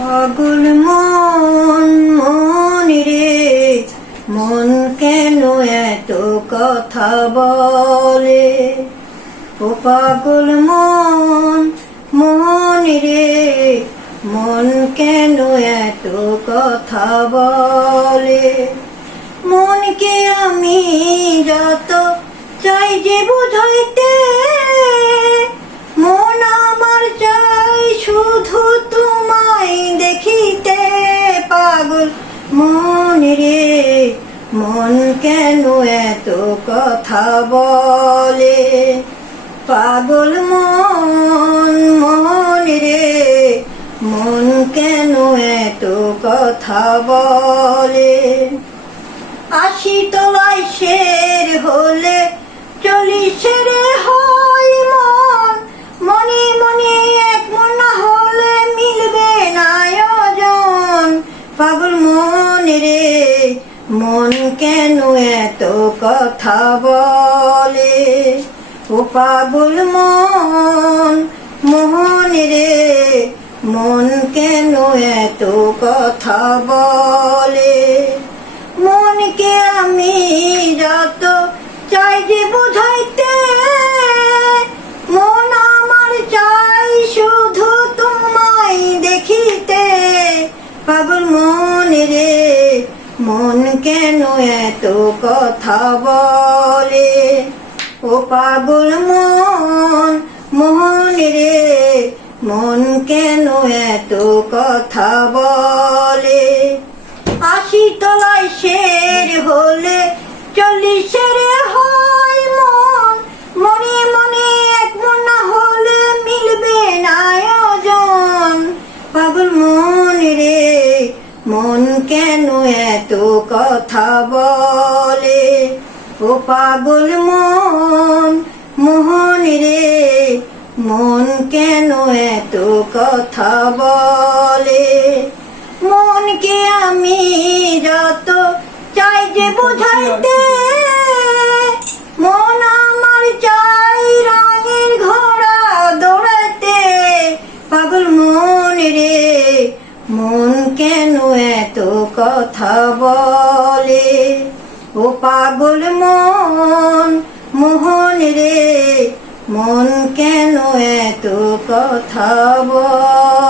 পাগল মন মন রে। মন কেন এত কথা বলে? ও পাগল মন মন রে। মন কেন এত কথা বলে? মনকে আমি যত চাই যে বুঝাইতে মন রে মন কেন এত কথা বলে? পাগল মন মন রে মন কেন এত কথা বলে? আশি তোলাই শের হলে মন কেন এত কথা বলে? ও পাগল মন, মোহন রে, মন কেন এত কথা বলে? মনকে আমি মন কেন এত কথা বলে? ও পাগল মন মোহন রে, মন কেন এত কথা বলে? আশি তলায় শের হলে মন কেন এত কথা বলে? ও পাগল মন, মোহন রে, মন কেন এত কথা বলে? মনকে আমি যত চাই যে বুঝাইতে, মন আমার চাই রঙের ঘোড়া দৌড়াতে পাগল মন কেন এত কথা বলে? ও পাগল মন মোহন রে মন কেন এত কথা বলে?